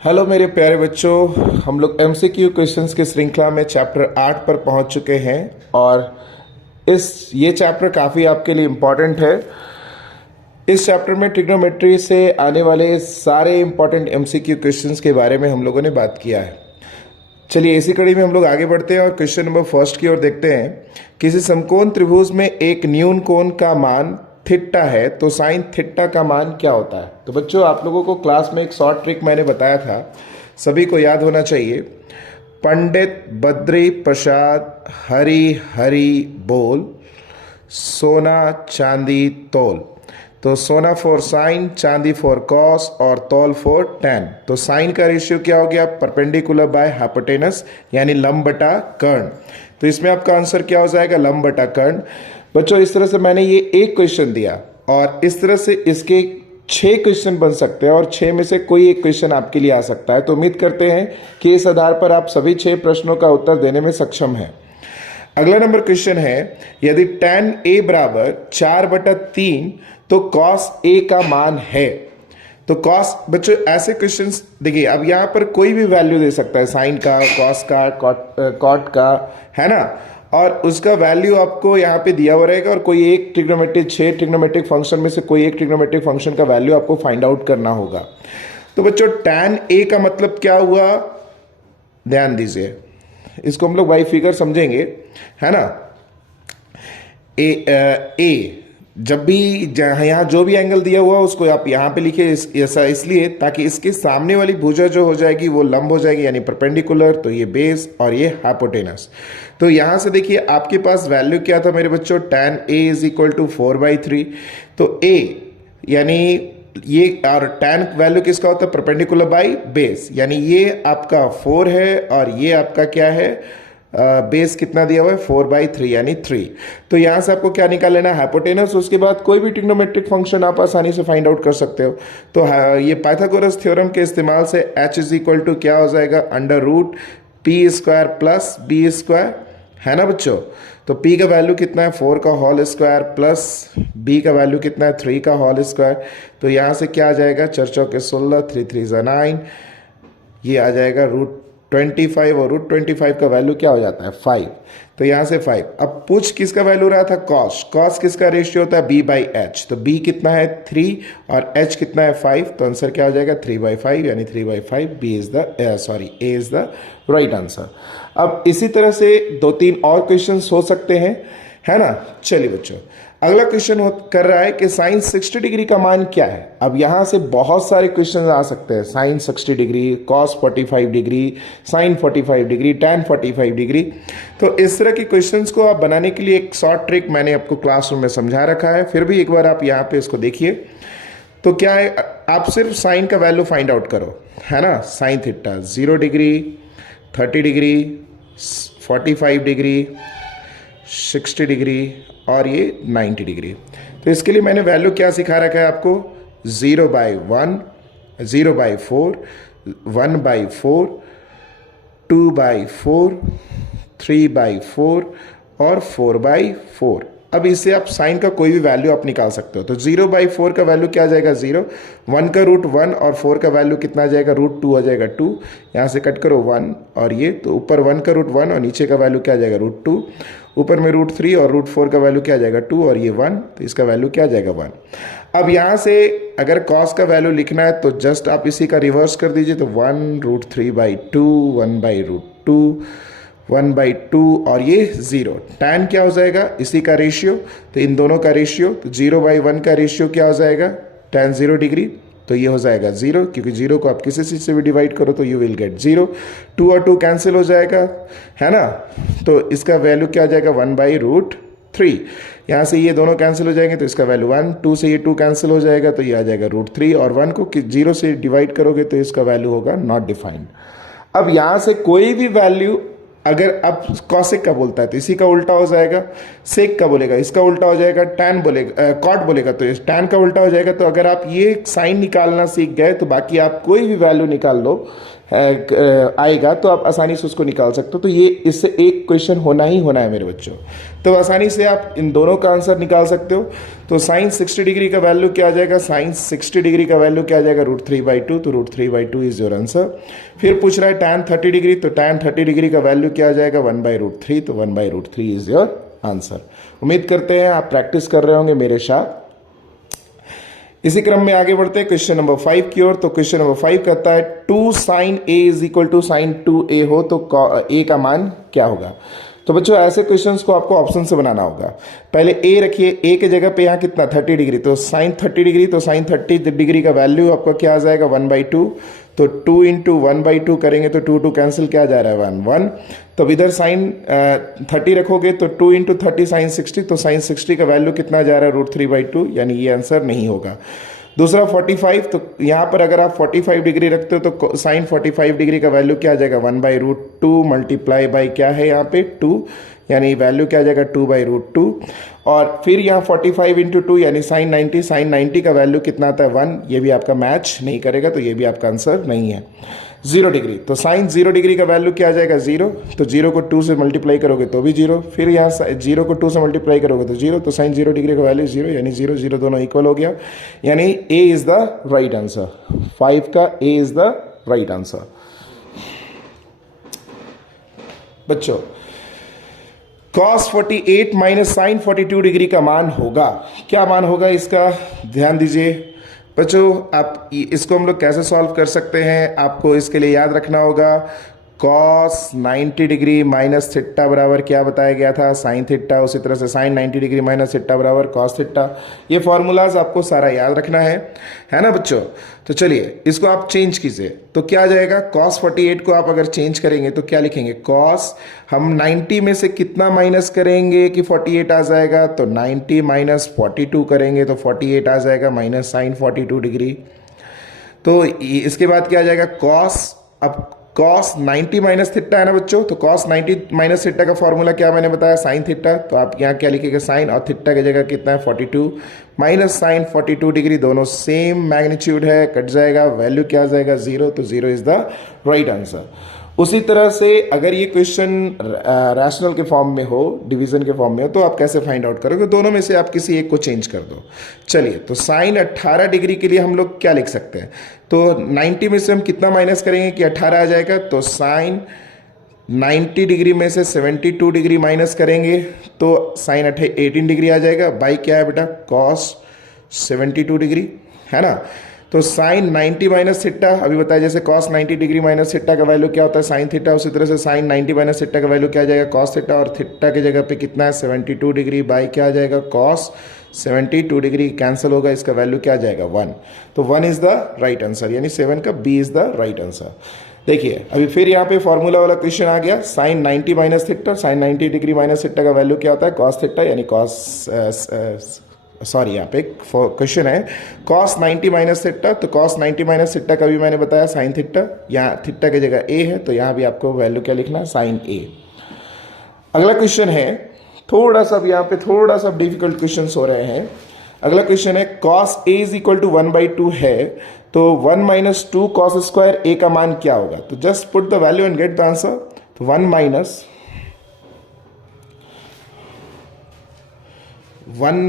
Hello मेरे प्यारे बच्चों, हम लोग एमसीक्यू क्वेश्चंस की श्रृंखला में चैप्टर 8 पर पहुंच चुके हैं और ये चैप्टर काफ़ी आपके लिए इम्पॉर्टेंट है। इस चैप्टर में ट्रिग्नोमेट्री से आने वाले सारे इम्पॉर्टेंट एमसीक्यू क्वेश्चंस के बारे में हम लोगों ने बात किया है। चलिए इसी कड़ी में हम लोग आगे बढ़ते हैं और क्वेश्चन नंबर फर्स्ट की ओर देखते हैं। किसी समकोण त्रिभुज में एक न्यून कोण का मान थीटा है तो साइन थीटा का मान क्या होता है। तो बच्चों, आप लोगों को क्लास में एक शॉर्ट ट्रिक मैंने बताया था, सभी को याद होना चाहिए। पंडित बद्री प्रसाद हरी हरी बोल, सोना चांदी तोल। तो सोना फॉर साइन, चांदी फॉर कॉस और तोल फॉर टैन। तो साइन का रेशियो क्या हो गया? परपेंडिकुलर बाय हाइपोटेनस, यानी लंब बटा कर्ण। तो इसमें आपका आंसर क्या हो जाएगा? लंब बटा कर्ण। बच्चों, इस तरह से मैंने ये एक क्वेश्चन दिया और इस तरह से इसके 6 क्वेश्चन बन सकते हैं और 6 में से कोई एक क्वेश्चन आपके लिए आ सकता है। तो उम्मीद करते हैं कि इस आधार पर आप सभी 6 प्रश्नों का उत्तर देने में सक्षम हैं। अगला नंबर क्वेश्चन है, यदि tan a बराबर 4/3 तो cos a का मान है। तो cos, बच्चों ऐसे क्वेश्चंस देखिए, अब यहां पर कोई भी वैल्यू दे सकता है, साइन का, cos का, cot का, है ना। और उसका वैल्यू आपको यहाँ पे दिया हुआ रहेगा और कोई एक ट्रिग्नोमेट्रिक 6 ट्रिग्नोमेट्रिक फंक्शन में से कोई एक ट्रिग्नोमेट्रिक फंक्शन का वैल्यू आपको फाइंड आउट करना होगा। तो बच्चों tan a का मतलब क्या हुआ? ध्यान दीजिए, इसको हम लोग बाई फिगर समझेंगे, है ना। ए जब भी यहाँ जो भी एंगल दिया हुआ उसको आप यहाँ पे लिखिए ऐसा, इसलिए ताकि इसके सामने वाली भुजा जो हो जाएगी वो लंब हो जाएगी, यानी परपेंडिकुलर। तो ये बेस और ये हाइपोटेनस। तो यहाँ से देखिए आपके पास वैल्यू क्या था मेरे बच्चों? tan a is equal to 4/3। तो a यानी ये, और tan वैल्यू किसका होता है? परपेंडिकुलर बाई बेस, यानी ये आपका 4 है और ये आपका क्या है? बेस कितना दिया हुआ है? 4/3 यानी 3। तो यहां से आपको क्या निकाल लेना है? हाइपोटेनस। उसके बाद कोई भी ट्रिग्नोमेट्रिक फंक्शन आप आसानी से फाइंड आउट कर सकते हो। तो ये पाइथागोरस थ्योरम के इस्तेमाल से h इज इक्वल टू क्या हो जाएगा? √p² प्लस b², है ना बच्चों। तो p का वैल्यू कितना है? 4 का होल स्क्वायर प्लस b का वैल्यू कितना है? 3 का होल स्क्वायर। तो यहां से क्या आ जाएगा? 4 चौके 16, 3 3 9, ये आ जाएगा √25 और √25 का वैल्यू क्या हो जाता है? 5। तो यहां से 5। अब पूछ किसका वैल्यू रहा था? कॉस किसका रेशियो होता है? b/h। तो b कितना है? 3 और h कितना है? 5। तो आंसर क्या हो जाएगा? 3/5, यानी 3/5 a is the right answer. अब इसी तरह से 2-3 और क्वेश्चन हो सकते हैं, है ना। चलिए बच्चों, अगला क्वेश्चन कर रहा है कि साइन 60 डिग्री का मान क्या है। अब यहां से बहुत सारे क्वेश्चन आ सकते हैं। Sine 60 degree, cos 45 degree, sine 45 degree, tan 45 degree. तो इस तरह के क्वेश्चंस को आप बनाने के लिए एक शॉर्ट ट्रिक मैंने आपको क्लासरूम में समझा रखा है, फिर भी एक बार आप यहाँ पे इसको देखिए। तो क्या है, आप सिर्फ साइन का वैल्यू फाइंड आउट करो, है ना। Sine theta 0 degree, 30 degree, 45 degree, 60 degree और ये 90 डिग्री। तो इसके लिए मैंने वैल्यू क्या सिखा रखा है आपको? 0/1, 0/4, 1/4, 2/4, 3/4 और 4/4। अब इससे आप साइन का कोई भी वैल्यू आप निकाल सकते हो। तो 0/4 का वैल्यू क्या आ जाएगा? 0। 1 का √1 और 4 का वैल्यू कितना आ जाएगा? √2 आ जाएगा 2। यहाँ से कट करो 1 और ये, तो ऊपर 1 का √1 और नीचे का वैल्यू क्या आ जाएगा? √2। ऊपर में √3 और √4 का वैल्यू क्या आ जाएगा? 2 और ये 1, तो इसका वैल्यू क्या आ जाएगा? 1। अब यहाँ से अगर कॉस का वैल्यू लिखना है तो जस्ट आप इसी का रिवर्स कर दीजिए। तो 1 √3/2, 1/√2, 1/2 और ये 0। टैन क्या हो जाएगा? इसी का रेशियो, तो इन दोनों का रेशियो। तो 0/1 का रेशियो क्या हो जाएगा? Tan 0 degree. तो ये हो जाएगा 0, क्योंकि 0 को आप किसी चीज से भी डिवाइड करो तो यू विल गेट 0। 2 और 2 कैंसिल हो जाएगा, है ना। तो इसका वैल्यू क्या आ जाएगा? 1/√3। यहाँ से ये दोनों कैंसिल हो जाएंगे तो इसका वैल्यू 1। 2 से ये 2 कैंसिल हो जाएगा तो ये आ जाएगा √3। और 1 को 0 से डिवाइड करोगे तो इसका वैल्यू होगा नॉट डिफाइंड। अब यहाँ से कोई भी वैल्यू, अगर अब कॉसेक का बोलता है तो इसी का उल्टा हो जाएगा। सेक का बोलेगा इसका उल्टा हो जाएगा। टैन बोलेगा, कॉट बोलेगा तो इस टैन का उल्टा हो जाएगा। तो अगर आप ये साइन निकालना सीख गए तो बाकी आप कोई भी वैल्यू निकाल लो, आएगा तो आप आसानी से उसको निकाल सकते हो। तो ये इससे एक क्वेश्चन होना ही होना है मेरे बच्चों। तो आसानी से आप इन दोनों का आंसर निकाल सकते हो। तो साइन 60 डिग्री का वैल्यू क्या आ जाएगा, साइन 60 डिग्री का वैल्यू क्या आ जाएगा, √3/2। तो √3/2 इज योर आंसर। फिर पूछ रहा है tan 30 डिग्री, तो tan 30 डिग्री का वैल्यू क्या आ जाएगा, 1/√3। तो 1/√3 इज योर आंसर। उम्मीद करते हैं आप प्रैक्टिस कर रहे होंगे मेरे साथ। इसी क्रम में आगे बढ़ते हैं क्वेश्चन नंबर 5 की ओर। तो क्वेश्चन नंबर 5 कहता है 2 sin a is equal to sine 2a हो तो a का मान क्या होगा। तो बच्चों ऐसे क्वेश्चंस को आपको ऑप्शन से बनाना होगा। पहले a रखिए, a के जगह पे यहाँ कितना 30 डिग्री, तो साइन 30 डिग्री, तो साइन 30 डिग्री का वैल्यू आपका क्या आ जाएगा 1/2। तो 2 इंटू 1/2 करेंगे तो 2 कैंसिल क्या जा रहा है 1। तो इधर साइन 30 रखोगे तो 2 इंटू 30 साइन 60, तो साइन 60 का वैल्यू कितना जा रहा है √3/2, यानी ये आंसर नहीं होगा। दूसरा 45, तो यहाँ पर अगर आप 45 डिग्री रखते हो तो साइन 45 डिग्री का वैल्यू क्या आ जाएगा 1/√2 मल्टीप्लाई बाई क्या है यहाँ पे 2, यानी वैल्यू क्या आ जाएगा 2/√2। और फिर यहाँ 45 इंटू 2 यानी साइन 90, साइन 90 का वैल्यू कितना आता है 1। ये भी आपका मैच नहीं करेगा, तो ये भी आपका आंसर नहीं है। 0 डिग्री, तो साइन 0 डिग्री का वैल्यू क्या आ जाएगा 0। तो 0 को 2 से मल्टीप्लाई करोगे तो भी 0, फिर यहाँ 0 को 2 से मल्टीप्लाई करोगे तो 0। तो साइन 0 डिग्री का वैल्यू 0, यानी 0 0 दोनों इक्वल हो गया, यानी ए इज द राइट आंसर। 5 का ए इज द राइट आंसर। बच्चों cos 48 माइनस साइन 42 डिग्री का मान होगा, क्या मान होगा इसका ध्यान दीजिए। बच्चों आप इसको हम लोग कैसे सॉल्व कर सकते हैं, आपको इसके लिए याद रखना होगा cos 90 डिग्री माइनस थीटा बराबर क्या बताया गया था साइन थीटा, उसी तरह से साइन 90 डिग्री माइनस थीटा बराबर cos थीटा। ये फॉर्मूलाज आपको सारा याद रखना है ना बच्चों। तो चलिए इसको आप चेंज कीजिए, तो क्या आ जाएगा cos 48 को आप अगर चेंज करेंगे तो क्या लिखेंगे, cos हम 90 में से कितना माइनस करेंगे कि 48 आ जाएगा, तो 90 माइनस 42 करेंगे तो 48 आ जाएगा माइनस साइन 42 डिग्री। तो इसके बाद क्या आ जाएगा cos, अब cos 90 माइनस थीटा है ना बच्चों, तो cos 90 माइनस थीटा का फॉर्मूला क्या मैंने बताया साइन थीटा। तो आप यहाँ क्या लिखेंगे साइन और थीटा की जगह कितना है 42 माइनस साइन 42 डिग्री, दोनों सेम मैग्नीट्यूड है, कट जाएगा, वैल्यू क्या आ जाएगा 0। तो 0 इज द राइट आंसर। उसी तरह से अगर ये क्वेश्चन रैशनल के फॉर्म में हो, डिवीजन के फॉर्म में हो, तो आप कैसे फाइंड आउट करोगे, दोनों में से आप किसी एक को चेंज कर दो। चलिए तो साइन 18 डिग्री के लिए हम लोग क्या लिख सकते हैं, तो 90 में से हम कितना माइनस करेंगे कि 18 आ जाएगा, तो साइन 90 डिग्री में से 72 डिग्री माइनस करेंगे तो साइन 18 डिग्री आ जाएगा, बाई क्या है बेटा cos 72 डिग्री है ना। तो साइन 90 माइनस थीटा अभी बताया, जैसे cos 90 डिग्री माइनस थीटा का वैल्यू क्या होता है साइन थीटा, उसी तरह से साइन 90 माइनस थीटा का वैल्यू क्या आ जाएगा cos थीटा, और थीटा की जगह पे कितना है 72 डिग्री, बाई क्या आ जाएगा cos 72 डिग्री, कैंसिल होगा, इसका वैल्यू क्या आ जाएगा 1। तो 1 इज द राइट आंसर, यानी 7 का B is the right answer. देखिए अभी फिर यहाँ पे फॉर्मूला वाला क्वेश्चन आ गया, sine 90 minus theta, sine 90 degree minus theta का वैल्यू क्या होता है cos थीटा, यानी सॉरी यहाँ पे क्वेश्चन है cos 90 माइनस थीटा, तो cos 90 माइनस थीटा का भी मैंने बताया साइन थीटा, यहाँ थीटा की जगह a है, तो यहाँ भी आपको वैल्यू क्या लिखना है साइन a। अगला क्वेश्चन है थोड़ा सा, यहाँ पे थोड़ा सा डिफिकल्ट क्वेश्चन हो रहे हैं। अगला क्वेश्चन है cos a is equal to 1/2 है, तो 1 माइनस 2 cos स्क्वायर a का मान क्या होगा, तो just put the value and get the answer. तो 1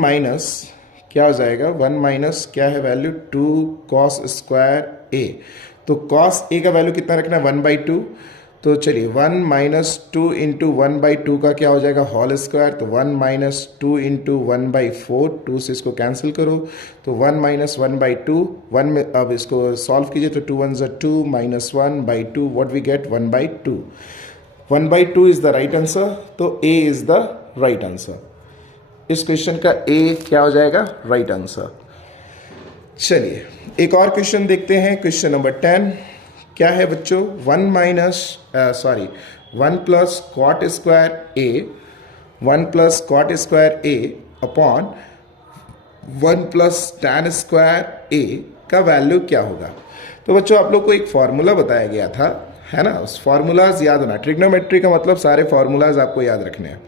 माइनस क्या हो जाएगा, 1 माइनस क्या है वैल्यू 2 cos स्क्वायर a, तो cos a का वैल्यू कितना रखना है 1/2। तो चलिए 1 माइनस 2 इंटू 1/2 का क्या हो जाएगा होल स्क्वायर, तो 1 माइनस 2 इंटू 1/4, 2 से इसको कैंसिल करो, तो 1 माइनस 1/2, 1 में अब इसको सॉल्व कीजिए, तो 2 1 2 minus 1/2, what we get 1/2। 1/2 is the right answer, तो A is the right answer. इस क्वेश्चन का ए क्या हो जाएगा राइट आंसर। चलिए एक और क्वेश्चन देखते हैं, क्वेश्चन नंबर 10 क्या है बच्चों, 1 प्लस कॉट स्क्वायर ए, 1 प्लस कॉट स्क्वायर ए अपॉन 1 प्लस टैन स्क्वायर ए का वैल्यू क्या होगा। तो बच्चों आप लोग को एक फॉर्मूला बताया गया था, है ना, उस फॉर्मूलाज याद होना, ट्रिग्नोमेट्री का मतलब सारे फॉर्मूलाज आपको याद रखने हैं।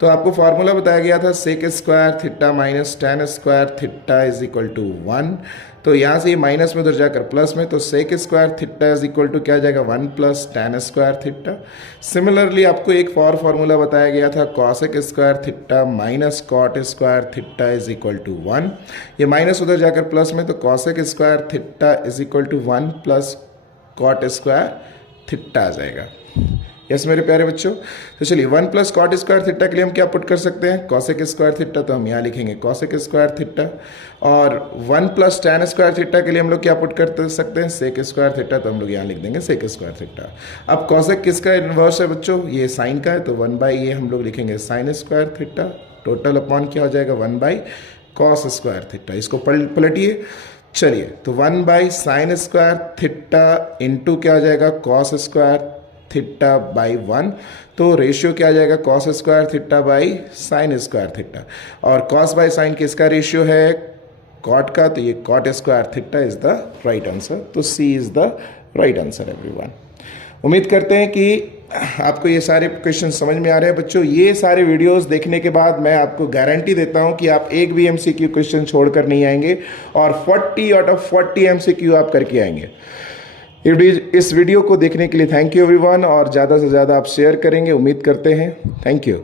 तो आपको फार्मूला बताया गया था sec square theta minus tan square theta is equal to 1। तो यहाँ से ये माइनस में उधर जाकर प्लस में, तो sec square theta is equal to क्या आ जाएगा 1 plus tan square theta. Similarly आपको एक और फार्मूला बताया गया था cosec square theta minus cot square theta is equal to 1। ये माइनस उधर जाकर प्लस में, तो cosec square theta is equal to 1 plus cot square theta आ जाएगा। यस मेरे प्यारे बच्चों, तो चलिए 1 प्लस कॉट स्क्वायर थीटा के लिए हम क्या पुट कर सकते हैं, कॉसेक स्क्वायर थीटा, तो हम यहाँ लिखेंगे कॉसेक स्क्वायर थीटा। और 1 प्लस टैन स्क्वायर थीटा के लिए हम लोग क्या पुट कर सकते हैं, सेक स्क्वायर थीटा, तो हम लोग यहाँ लिख देंगे सेक स्क्वायर थीटा। अब कॉसेक किसका इन्वर्स है बच्चों, ये साइन का है, तो 1 बाई ये हम लोग लिखेंगे sign square theta, total upon क्या हो जाएगा 1 बाई कॉस स्क्वायर थीटा। इसको पलटिए, चलिए, तो 1 by sine square theta into क्या हो जाएगा कॉस स्क्वायर थीटा बाई 1, तो रेशियो क्या आ जाएगा cos square theta by sine square theta. और कॉस बाई साइन किसका रेशियो है, कॉट का, तो ये cot square theta is the right answer. तो C is the right answer everyone. उम्मीद करते हैं कि आपको ये सारे क्वेश्चन समझ में आ रहे हैं बच्चों। ये सारे वीडियोस देखने के बाद मैं आपको गारंटी देता हूं कि आप एक भी एमसीक्यू क्वेश्चन छोड़कर नहीं आएंगे और 40 आउट ऑफ 40 एमसीक्यू आप करके आएंगे। इस वीडियो को देखने के लिए थैंक यू एवरीवन, और ज़्यादा से ज़्यादा आप शेयर करेंगे, उम्मीद करते हैं। Thank you.